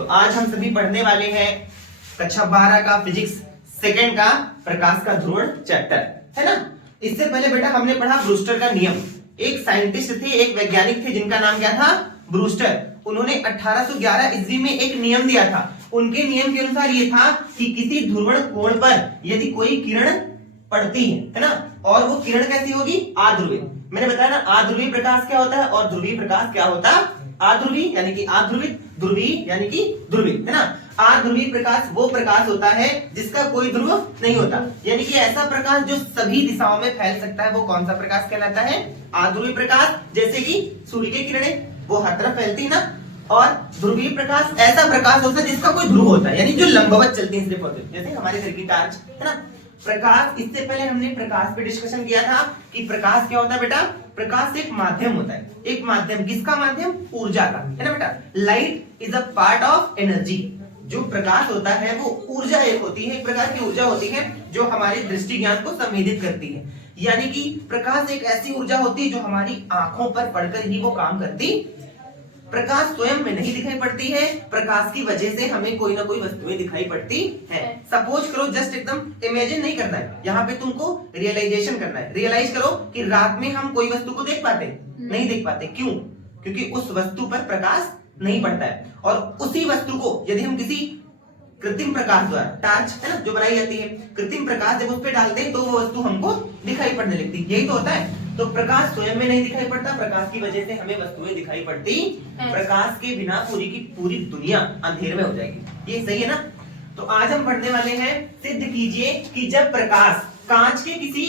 तो आज हम सभी पढ़ने वाले हैं कक्षा 12 का फिजिक्स सेकंड का प्रकाश का ध्रुवण चैप्टर, है ना। इससे पहले बेटा हमने पढ़ा ब्रूस्टर का नियम। एक साइंटिस्ट थे, एक वैज्ञानिक थे जिनका नाम क्या था? ब्रूस्टर। उन्होंने 1811 ईस्वी में एक नियम दिया था। उनके नियम के अनुसार ये था कि किसी ध्रुवण कोण पर यदि कोई किरण पड़ती है ना, और वो किरण कैसी होगी? आध्रुवी। मैंने बताया ना, आध्रुवी प्रकाश क्या होता है और ध्रुवीय प्रकाश क्या होता है? आध्रुवी यानी कि आध्रुवित, ध्रुवीय यानी कि ध्रुवीय, है ना। आध्रुवीय प्रकाश वो प्रकाश होता है जिसका कोई ध्रुव नहीं होता, यानी कि ऐसा प्रकाश जो सभी दिशाओं में फैल सकता है, वो कौन सा प्रकाश कहलाता है? आध्रुवीय प्रकाश। जैसे कि सूर्य की किरणें वो हर तरफ फैलती है ना। और ध्रुवीय प्रकाश ऐसा प्रकाश होता है जिसका कोई ध्रुव होता है, यानी जो लंबवत चलती है सिर्फ होते, जैसे हमारे घर की टार्च, है ना। प्रकाश, इससे पहले हमने प्रकाश पे डिस्कशन किया था कि प्रकाश क्या होता है बेटा? प्रकाश एक माध्यम होता है। एक माध्यम, किसका माध्यम? ऊर्जा का, है ना बेटा। Light is a part of energy. जो प्रकाश होता है वो ऊर्जा एक होती है, एक प्रकार की ऊर्जा होती है जो हमारे दृष्टि ज्ञान को संवेदित करती है। यानी कि प्रकाश एक ऐसी ऊर्जा होती है जो हमारी आंखों पर पड़कर ही वो काम करती। प्रकाश स्वयं में नहीं दिखाई पड़ती है, प्रकाश की वजह से हमें कोई ना कोई वस्तुएं दिखाई पड़ती है। सपोज करो, जस्ट एकदम इमेजिन नहीं करना है, यहाँ पे तुमको रियलाइजेशन करना है। रियलाइज करो कि रात में हम कोई वस्तु को देख पाते? नहीं देख पाते। क्यों? क्योंकि उस वस्तु पर प्रकाश नहीं पड़ता है। और उसी वस्तु को यदि हम किसी कृत्रिम प्रकाश द्वारा, टार्च है ना जो बनाई जाती है, कृत्रिम प्रकाश जब उस पर डालते हैं तो वो वस्तु हमको दिखाई पड़ने लगती है। यही तो होता है। तो प्रकाश स्वयं में नहीं दिखाई पड़ता, प्रकाश की वजह से हमें वस्तुएं दिखाई पड़ती। प्रकाश के बिना पूरी की पूरी दुनिया अंधेरे में हो जाएगी। ये सही है ना। तो आज हम पढ़ने वाले हैं, सिद्ध कीजिए कि जब प्रकाश कांच के किसी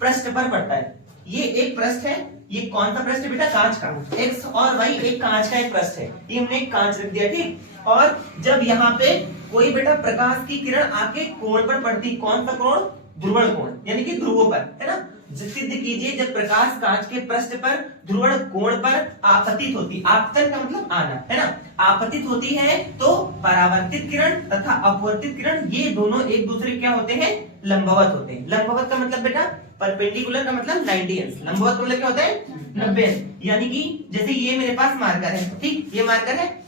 पृष्ठ पर पड़ता है। ये एक पृष्ठ है, ये कौन सा पृष्ठ है बेटा? कांच का। एक्स और वाई एक कांच का एक पृष्ठ है, ये हमने एक कांच रख दिया, ठीक। और जब यहाँ पे कोई बेटा प्रकाश की किरण आके कोण पर पड़ती, कौन सा कोण? ध्रुवण कोण, यानी कि ध्रुवों पर, है ना। सिद्ध कीजिए जब प्रकाश कांच के पृष्ठ पर ध्रुवण कोण पर आपतित होती, आपतन का मतलब आना, है ना, आपतित होती है, तो परावर्तित किरण तथा अपवर्तित किरण ये दोनों एक दूसरे क्या होते हैं? लंबवत होते हैं। लंबवत का मतलब बेटा परपेंडिकुलर का मतलब 90 अंश, लंबवत मतलब क्या होता है? 90 अंश। यानी कि जैसे ये मेरे पास मार्कर है, ठीक, ये मार्कर है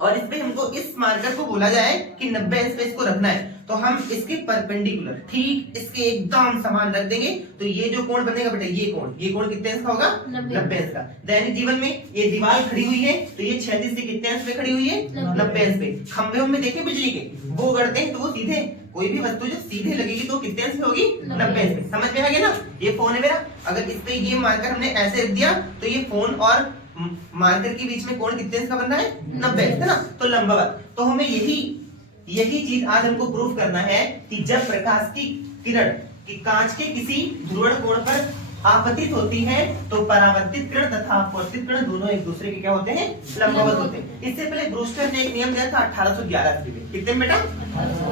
और इस पे हमको इस मार्कर को बोला जाए कि 90 अंश पे इसको रखना है, तो हम इसके परपेंडिकुलर ठीक इसके एकदम समान रख देंगे, तो ये जो कोण बनेगा बेटा, ये कोण कितने अंश का होगा? 90 अंश का। दैनिक जीवन में ये दीवार खड़ी हुई है तो ये क्षैतिज से कितने अंश पे खड़ी हुई है? 90 अंश पे। खंभे में देखे बिजली के, वो गढ़ते हैं तो वो सीधे, कोई भी वस्तु जो सीधे लगेगी तो कितने अंश पे होगी? 90 अंश पे। समझ में आ गया ना। ये फोन है मेरा, अगर इस पे ये मार्कर हमने ऐसे रख दिया तो ये फोन और मार्कर के बीच में कोण कितने अंश का बनता है? 90 अंश, है ना। तो लंबवत। तो हमें यही चीज आज हमको प्रूव करना है कि जब प्रकाश की किरण की कांच के किसी ध्रुवण कोण पर आपतित होती है तो परावर्तित किरण तथा अपवर्तित किरण दोनों एक दूसरे के क्या होते हैं? लंबवत होते हैं। इससे पहले ब्रूस्टर ने एक नियम दिया था 1811 ईस्वी में। कितने बेटा?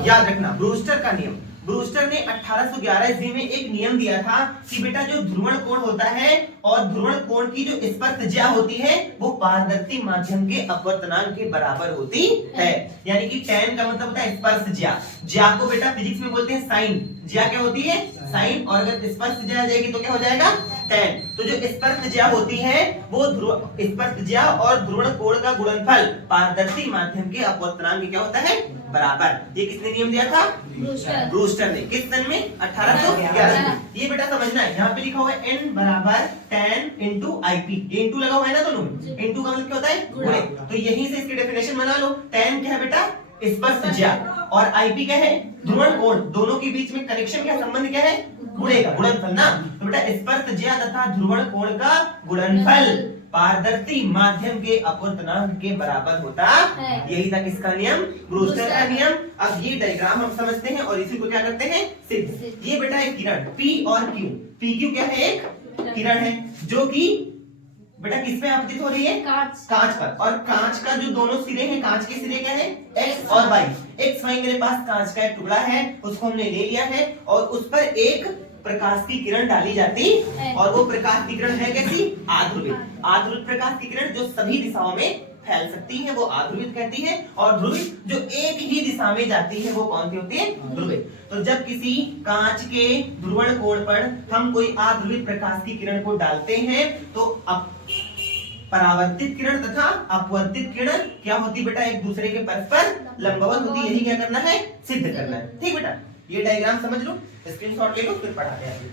याद रखना, ब्रूस्टर का नियम। ब्रूस्टर ने 1811 ईस्वी में एक नियम दिया था कि बेटा जो ध्रुवण कोण होता है और ध्रुवण कोण की जो स्पर्शज्या होती है वो पारदर्शी माध्यम के अपवर्तनांक के बराबर होती है। यानी कि tan का मतलब होता है स्पर्शज्या। ज्या को बेटा फिजिक्स में बोलते हैं साइन। ज्या क्या होती है? साइन। और अगर स्पर्शज्या आ जाएगी तो क्या हो जाएगा? tan। तो जो स्पर्शज्या होती है वो स्पर्शज्या और ध्रुवण कोण का गुणनफल पारदर्शी माध्यम के अपवर्तनांक के क्या होता है? बराबर। ये किसने नियम दिया था? ब्रूस्टर ने। किस सन में? 1811 में। ये बेटा समझना है, यहाँ पे लिखा हुआ है n बराबर tan into IP। ये इंटू लगा हुआ है ना दोनों में। इंटू का मतलब क्या होता है? गुणे। तो यहीं से इसकी डेफिनेशन बना लो। tan क्या है बेटा? स्पर्शज्या। और IP क्या है? ध्रुवण कोण। दोनों के बीच में कनेक्शन क्या, संबंध क्या है? गुणे का, गुणनफल ना। तो बेटा स्पर्शज्या तथा ध्रुवण कोण का गुणनफल पारदर्शी माध्यम के अपवर्तनांक के बराबर होता है। यही था किसका नियम? ब्रूस्टर का नियम। अब ये डायग्राम हम समझते हैं और इसी को क्या करते हैं? सिद्ध। ये बेटा एक किरण P और Q। PQ क्या है? एक किरण है जो कि बेटा किस पे आपतित हो रही है? कांच पर। और कांच का जो दोनों सिरे हैं, कांच के सिरे क्या है? X और Y। X Y मेरे पास कांच का एक टुकड़ा है, उसको हमने ले लिया है और उस पर एक प्रकाश की किरण डाली जाती और वो प्रकाश की किरण है कैसी? आध्रुवित। आध्रुवित प्रकाश की किरण जो सभी दिशाओं में फैल सकती है वो आध्रुवित कहती है, और ध्रुवित जो एक ही दिशा में जाती है वो कौन सी होती है? ध्रुवित। तो जब किसी कांच के ध्रुवण कोण पर हम कोई आध्रुवित प्रकाश की किरण को डालते हैं तो अब परावर्तित किरण तथा अपवर्तित किरण क्या होती बेटा, एक दूसरे के परस्पर लंबवत होती, यही क्या करना है, सिद्ध करना है। ठीक बेटा, ये डायग्राम समझ लो, स्क्रीनशॉट ले लो, फिर पढ़ाते हैं आगे।